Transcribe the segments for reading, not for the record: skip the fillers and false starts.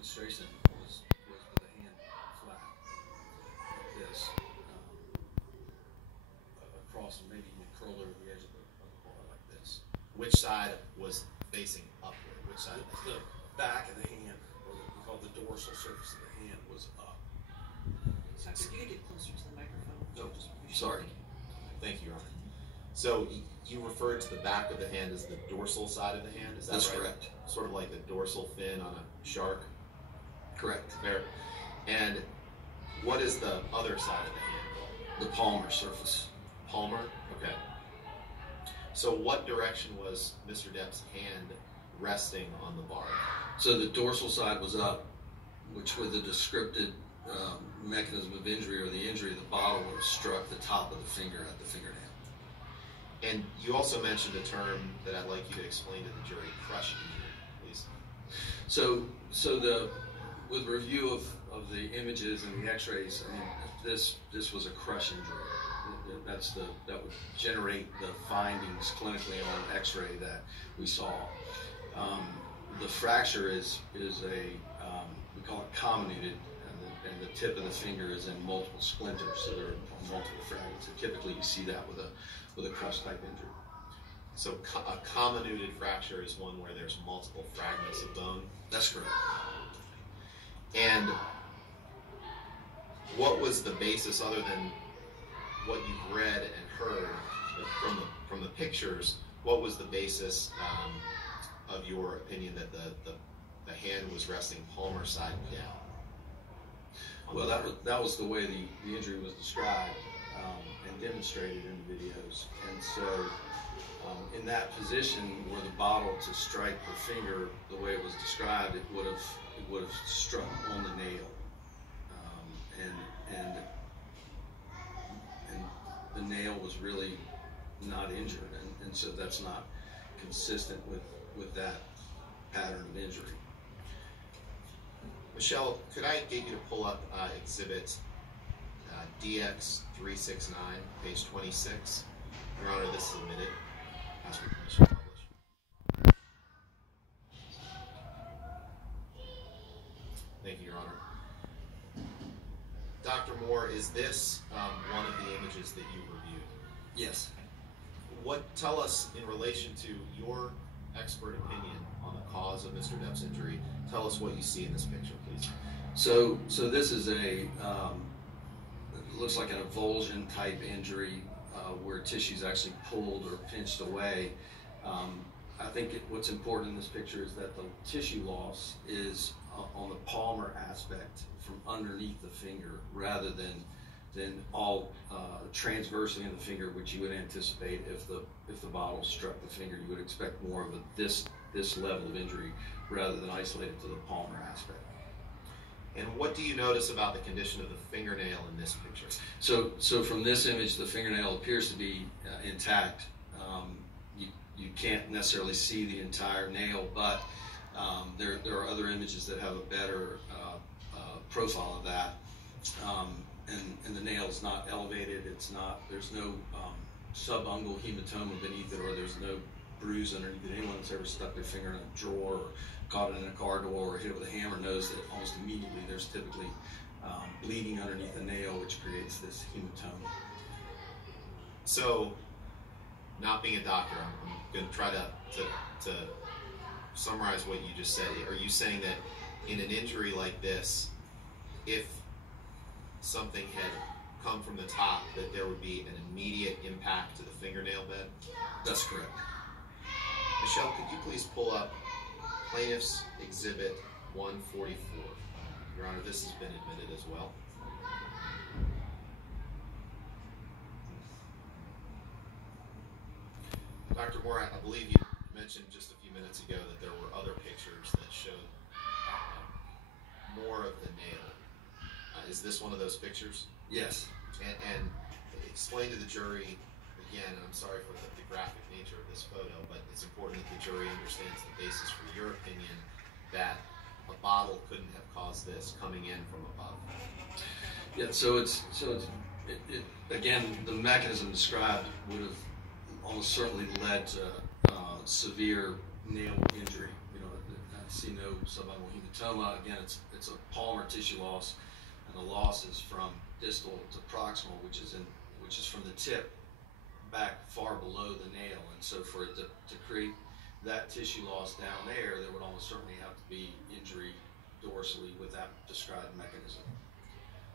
demonstration was with the hand flat like this, across and maybe even curled over the edge of the bar like this. Which side was facing upward? Which side? The back of the hand, or we call the dorsal surface of the hand, was up. Sorry, could you get closer to the microphone? No, sorry. Thank you, Your Honor. So you referred to the back of the hand as the dorsal side of the hand? Is that That's right? correct. Sort of like the dorsal fin on a shark? Correct. There. And what is the other side of the hand called? The palmar surface. Palmar? Okay. So what direction was Mr. Depp's hand resting on the bar? So the dorsal side was up, which with the descripted mechanism of injury or the injury, the bottle would have struck the top of the finger at the fingernail. And you also mentioned a term that I'd like you to explain to the jury, crush injury, please. So with review of the images and the x-rays, I mean, this was a crush injury. That would generate the findings clinically on x-ray that we saw. The fracture is a, we call it comminuted, and the tip of the finger is in multiple splinters, so there are multiple fragments. So typically you see that with a crush type injury. So a comminuted fracture is one where there's multiple fragments of bone? That's correct. And what was the basis, other than what you've read and heard from the pictures, what was the basis of your opinion that the hand was resting palmar side down? Well, that was the way the injury was described and demonstrated in the videos. And so in that position where the bottle to strike the finger the way it was described, it would have struck on the nail. And the nail was really not injured, and so that's not consistent with that pattern of injury. Michelle, could I get you to pull up exhibit DX369, page 26? Your Honor, this is submitted. Ask for permission to publish. Thank you, Your Honor. Dr. Moore, is this one of the images that you reviewed? Yes. Tell us, in relation to your expert opinion on the cause of Mr. Depp's injury, tell us what you see in this picture, please. So this is it looks like an avulsion type injury where tissue is actually pulled or pinched away. I think what's important in this picture is that the tissue loss is on the palmar aspect from underneath the finger, rather than all transversely in the finger, which you would anticipate if the bottle struck the finger. You would expect more of this level of injury rather than isolated to the palmar aspect. And what do you notice about the condition of the fingernail in this picture? So from this image, the fingernail appears to be intact. You can't necessarily see the entire nail, but there are other images that have a better profile of that. And the nail is not elevated. There's no subungual hematoma beneath it, or there's no bruise underneath it. Anyone that's ever stuck their finger in a drawer or caught it in a car door or hit it with a hammer knows that almost immediately there's typically bleeding underneath the nail, which creates this hematoma. So, not being a doctor, I'm going to try to summarize what you just said. Are you saying that in an injury like this, if something had come from the top, that there would be an immediate impact to the fingernail bed? That's correct. Michelle, could you please pull up Plaintiff's Exhibit 144? Your Honor, this has been admitted as well. Dr. Moore, I believe you mentioned just a few minutes ago that there were other pictures that showed more of the nail. Is this one of those pictures? Yes. And explain to the jury, again, and I'm sorry for the graphic nature of this photo, but it's important that the jury understands the basis for your opinion that a bottle couldn't have caused this coming in from above. Yeah, so it's again, the mechanism described would have almost certainly led to severe nail injury. see no subungual hematoma. Again, it's a palmar tissue loss, and the loss is from distal to proximal, which is from the tip back far below the nail. And so for it to create that tissue loss down there would almost certainly have to be injury dorsally with that described mechanism.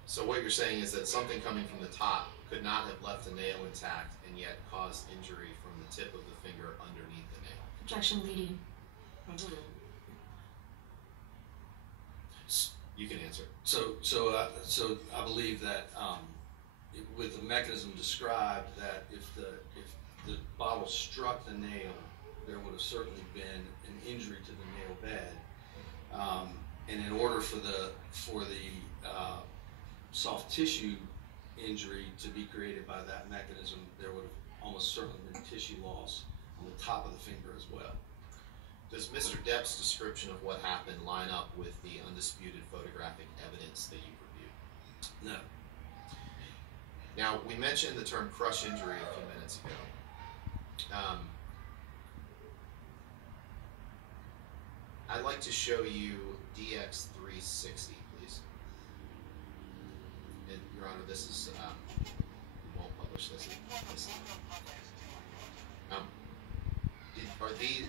So what you're saying is that something coming from the top could not have left the nail intact and yet caused injury from the tip of the finger underneath the nail. Projection leading. You can answer. So I believe that with the mechanism described, that if the bottle struck the nail, there would have certainly been an injury to the nail bed, and in order for the soft tissue injury to be created by that mechanism, there would have almost certainly been tissue loss on the top of the finger as well. Does Mr. Depp's description of what happened line up with the undisputed photographic evidence that you reviewed? No. Now, we mentioned the term crush injury a few minutes ago. I'd like to show you DX360, please. And, Your Honor, this is, we won't publish this.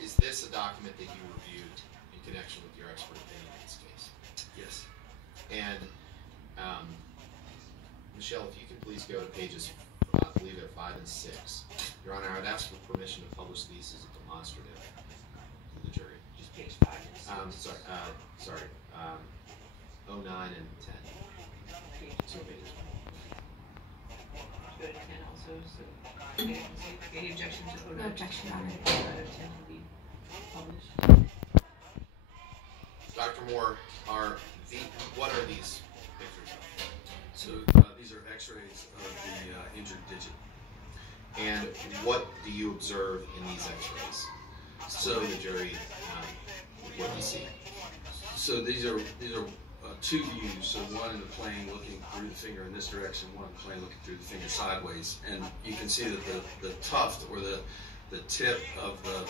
Is this a document that you reviewed in connection with your expert opinion in this case? Yes. And, Michelle, if you can please go to pages, I believe they're 5 and 6. Your Honor, I would ask for permission to publish these as a demonstrative to the jury. Just page 5 and 6. Sorry, 09 and 10. So pages. Go to 10 also, so any objection to No objection, Your Honor. 10 will be published. Dr. Moore, what are these pictures of? So these are X-rays of the injured digit. And what do you observe in these X-rays? So the jury, what do you see? So these are two views. So one in the plane looking through the finger in this direction, one in the plane looking through the finger sideways, and you can see that the tuft or the tip of the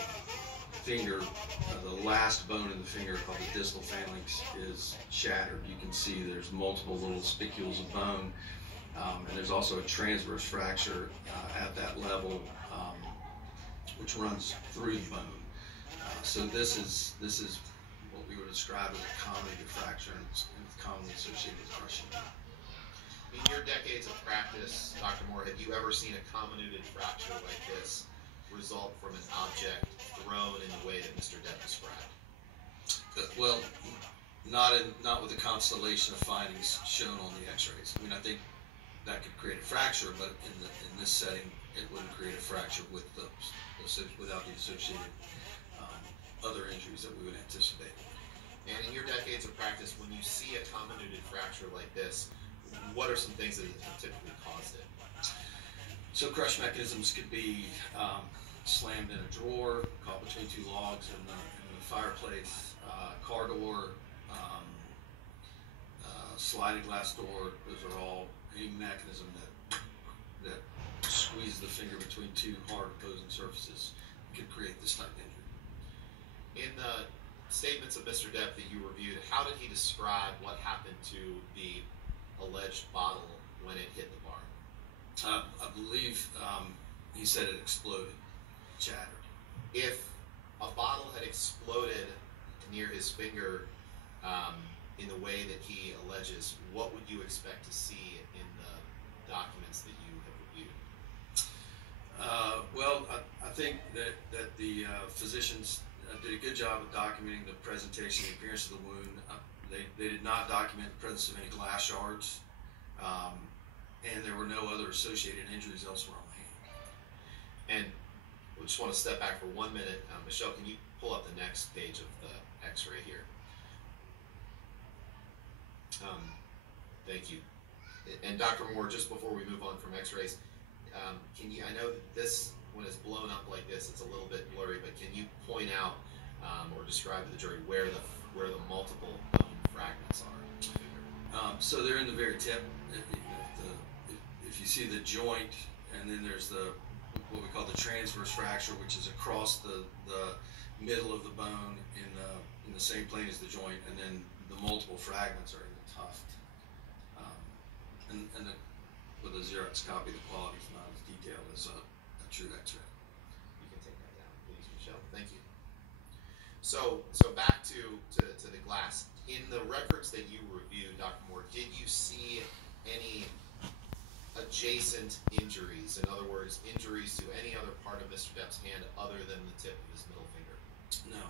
finger, the last bone in the finger called the distal phalanx, is shattered. You can see there's multiple little spicules of bone, and there's also a transverse fracture at that level, which runs through the bone. So this is what we would describe as a comminuted fracture, and it's commonly associated with crushing. In your decades of practice, Dr. Moore, have you ever seen a comminuted fracture like this result from an object thrown in the way that Mr. Depp described? Well, not with the constellation of findings shown on the X-rays. I mean, I think that could create a fracture, but in this setting, it wouldn't create a fracture without the associated other injuries that we would anticipate. And in your decades of practice, when you see a comminuted fracture like this, what are some things that have typically caused it? So crush mechanisms could be slammed in a drawer, caught between two logs in the fireplace, car door, sliding glass door. Those are all any mechanism that squeezes the finger between two hard opposing surfaces could create this type of injury. In the statements of Mr. Depp that you reviewed, how did he describe what happened to the alleged bottle when it hit the bar? I believe he said it exploded, shattered. If a bottle had exploded near his finger in the way that he alleges, what would you expect to see in the documents that you have reviewed? Well, I think that the physicians did a good job of documenting the presentation, the appearance of the wound. They did not document the presence of any glass shards, and there were no other associated injuries elsewhere on the hand. And we just want to step back for 1 minute. Michelle, can you pull up the next page of the X-ray here? Thank you. And Dr. Moore, just before we move on from X-rays, I know that this, when it's blown up like this, it's a little bit blurry, but can you point out or describe to the jury where the multiple bone fragments are? So they're in the very tip. If you see the joint, and then there's what we call the transverse fracture, which is across the middle of the bone in the in the same plane as the joint, and then the multiple fragments are in the tuft. With a Xerox copy, the quality is not as detailed as a true X-ray. You can take that down, please, Michelle. Thank you. So back to the glass. In the records that you reviewed, Dr. Moore, did you see any adjacent injuries? In other words, injuries to any other part of Mr. Depp's hand other than the tip of his middle finger? No.